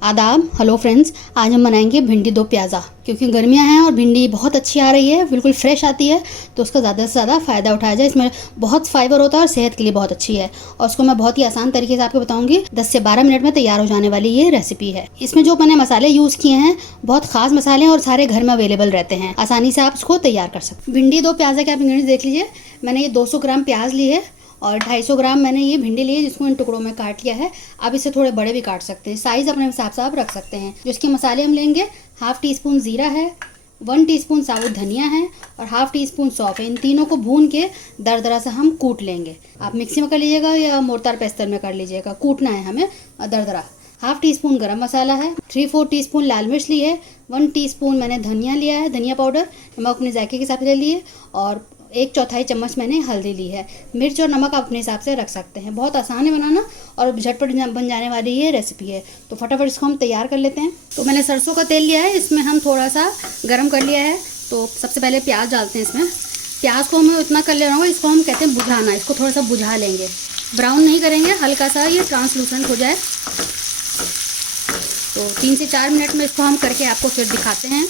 आदाब, hello friends. आज हम बनाएंगे भिंडी दो प्याज़ा। क्योंकि गर्मियां हैं और भिंडी बहुत अच्छी आ रही है, बिल्कुल फ्रेश आती है, तो उसका ज़्यादा से ज़्यादा फ़ायदा उठाया जाए। इसमें बहुत फाइबर होता है और सेहत के लिए बहुत अच्छी है। और उसको मैं बहुत ही आसान तरीके से आपको बताऊंगी। 10 से 12 मिनट में तैयार हो जाने वाली ये रेसिपी है। इसमें जो मैंने मसाले यूज़ किए हैं बहुत खास मसाले हैं और सारे घर में अवेलेबल रहते हैं, आसानी से आप इसको तैयार कर सकते हैं। भिंडी दो प्याज़ा के आप इंग्रेडिएंट्स देख लीजिए। मैंने ये 200 ग्राम प्याज ली है और 250 ग्राम मैंने ये भिंडी ली है, जिसको इन टुकड़ों में काट लिया है। आप इसे थोड़े बड़े भी काट सकते हैं, साइज़ अपने हिसाब से आप रख सकते हैं। जो इसके मसाले हम लेंगे, हाफ़ टी स्पून ज़ीरा है, 1 टीस्पून साबुत धनिया है और हाफ़ टी स्पून सौंफ है। इन तीनों को भून के दरदरा से हम कूट लेंगे। आप मिक्सी में कर लीजिएगा या मोर्टार पेस्टर में कर लीजिएगा, कूटना है हमें दरदरा। हाफ़ टी स्पून गरम मसाला है, 3-4 टीस्पून लाल मिर्च ली है, 1 टीस्पून मैंने धनिया लिया है, धनिया पाउडर, नमक अपने जायके के हिसाब से ले लिए, और 1/4 चम्मच मैंने हल्दी ली है। मिर्च और नमक आप अपने हिसाब से रख सकते हैं। बहुत आसान है बनाना और झटपट बन जाने वाली ये रेसिपी है। तो फटाफट इसको हम तैयार कर लेते हैं। तो मैंने सरसों का तेल लिया है, इसमें हम थोड़ा सा गरम कर लिया है। तो सबसे पहले प्याज डालते हैं इसमें। प्याज को हमें इतना कर लेना होगा, इसको हम कहते हैं बुझाना। इसको थोड़ा सा बुझा लेंगे, ब्राउन नहीं करेंगे, हल्का सा ये ट्रांसलूसेंट हो जाए। तो 3 से 4 मिनट में इसको हम करके आपको फिर दिखाते हैं।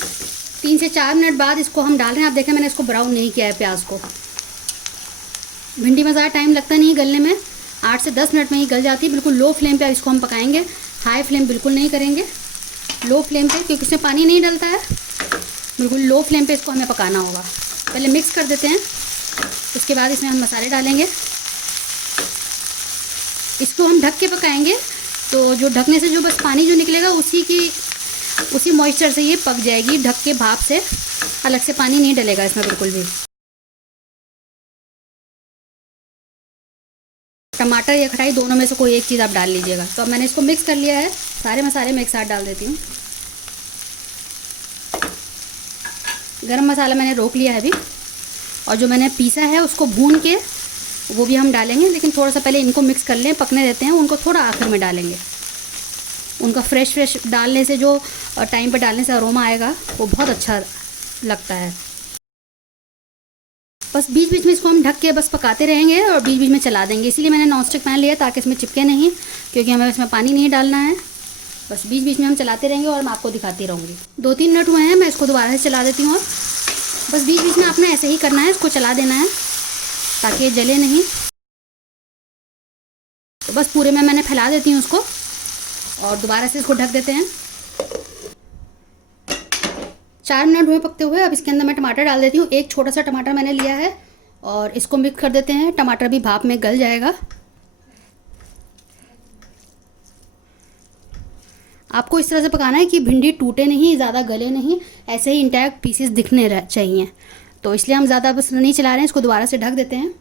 3 से 4 मिनट बाद इसको हम डाल रहे हैं। आप देखें मैंने इसको ब्राउन नहीं किया है प्याज को। भिंडी में ज़्यादा टाइम लगता नहीं गलने में, 8 से 10 मिनट में ही गल जाती है। बिल्कुल लो फ्लेम पे इसको हम पकाएंगे, हाई फ्लेम बिल्कुल नहीं करेंगे। लो फ्लेम पे, क्योंकि इसमें पानी नहीं डलता है, बिल्कुल लो फ्लेम पे इसको हमें पकाना होगा। पहले मिक्स कर देते हैं, उसके बाद इसमें हम मसाले डालेंगे। इसको हम ढक के पकाएंगे, तो जो ढकने से जो बस पानी जो निकलेगा उसी मॉइस्चर से ये पक जाएगी। ढक के भाप से अलग से पानी नहीं डलेगा इसमें बिल्कुल भी। टमाटर या खटाई दोनों में से कोई एक चीज़ आप डाल लीजिएगा। तो अब मैंने इसको मिक्स कर लिया है, सारे मसाले मैं एक साथ डाल देती हूँ। गरम मसाला मैंने रोक लिया है अभी, और जो मैंने पीसा है उसको भून के वो भी हम डालेंगे। लेकिन थोड़ा सा पहले इनको मिक्स कर लें, पकने देते हैं, उनको थोड़ा आखिर में डालेंगे। उनका फ्रेश डालने से, जो टाइम पर डालने से अरोमा आएगा, वो बहुत अच्छा लगता है। बस बीच बीच में इसको हम ढक के बस पकाते रहेंगे और बीच बीच में चला देंगे। इसीलिए मैंने नॉन स्टिक पैन लिया ताकि इसमें चिपके नहीं, क्योंकि हमें इसमें पानी नहीं डालना है। बस बीच बीच में हम चलाते रहेंगे और मैं आपको दिखाती रहूँगी। 2-3 मिनट हुए हैं, मैं इसको दोबारा से चला देती हूँ। और बस बीच बीच में आपने ऐसे ही करना है, इसको चला देना है ताकि ये जले नहीं। तो बस पूरे में मैंने फैला देती हूँ उसको और दोबारा से इसको ढक देते हैं। 4 मिनट हुए पकते हुए। अब इसके अंदर मैं टमाटर डाल देती हूँ। एक छोटा सा टमाटर मैंने लिया है और इसको मिक्स कर देते हैं। टमाटर भी भाप में गल जाएगा। आपको इस तरह से पकाना है कि भिंडी टूटे नहीं, ज़्यादा गले नहीं, ऐसे ही इंटैक्ट पीसेस दिखने चाहिए। तो इसलिए हम ज़्यादा बस नहीं चला रहे हैं, इसको दोबारा से ढक देते हैं।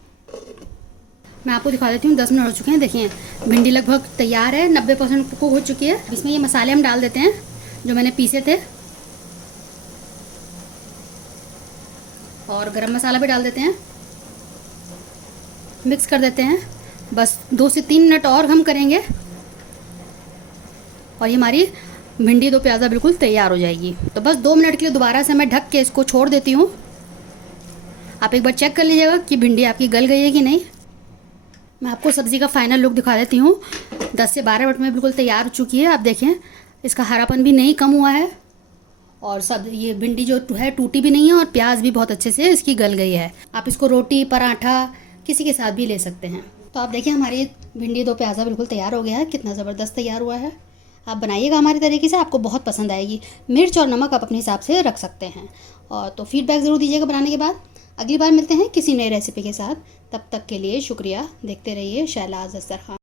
मैं आपको दिखा देती हूँ। 10 मिनट हो चुके हैं। देखिए भिंडी लगभग तैयार है, 90% कुक हो चुकी है। इसमें ये मसाले हम डाल देते हैं जो मैंने पीसे थे, और गरम मसाला भी डाल देते हैं। मिक्स कर देते हैं। बस 2 से 3 मिनट और हम करेंगे और ये हमारी भिंडी दो प्याज़ा बिल्कुल तैयार हो जाएगी। तो बस 2 मिनट के लिए दोबारा से मैं ढक के इसको छोड़ देती हूँ। आप एक बार चेक कर लीजिएगा कि भिंडी आपकी गल गई है कि नहीं। मैं आपको सब्ज़ी का फाइनल लुक दिखा देती हूँ। 10 से 12 मिनट में बिल्कुल तैयार हो चुकी है। आप देखें इसका हरापन भी नहीं कम हुआ है, और सब ये भिंडी जो है टूटी भी नहीं है, और प्याज भी बहुत अच्छे से इसकी गल गई है। आप इसको रोटी, पराठा किसी के साथ भी ले सकते हैं। तो आप देखिए हमारी भिंडी दो प्याज़ा बिल्कुल तैयार हो गया है। कितना ज़बरदस्त तैयार हुआ है। आप बनाइएगा हमारे तरीके से, आपको बहुत पसंद आएगी। मिर्च और नमक आप अपने हिसाब से रख सकते हैं। और तो फीडबैक ज़रूर दीजिएगा बनाने के बाद। अगली बार मिलते हैं किसी नई रेसिपी के साथ। तब तक के लिए शुक्रिया। देखते रहिए शहलाज अख्तर खान।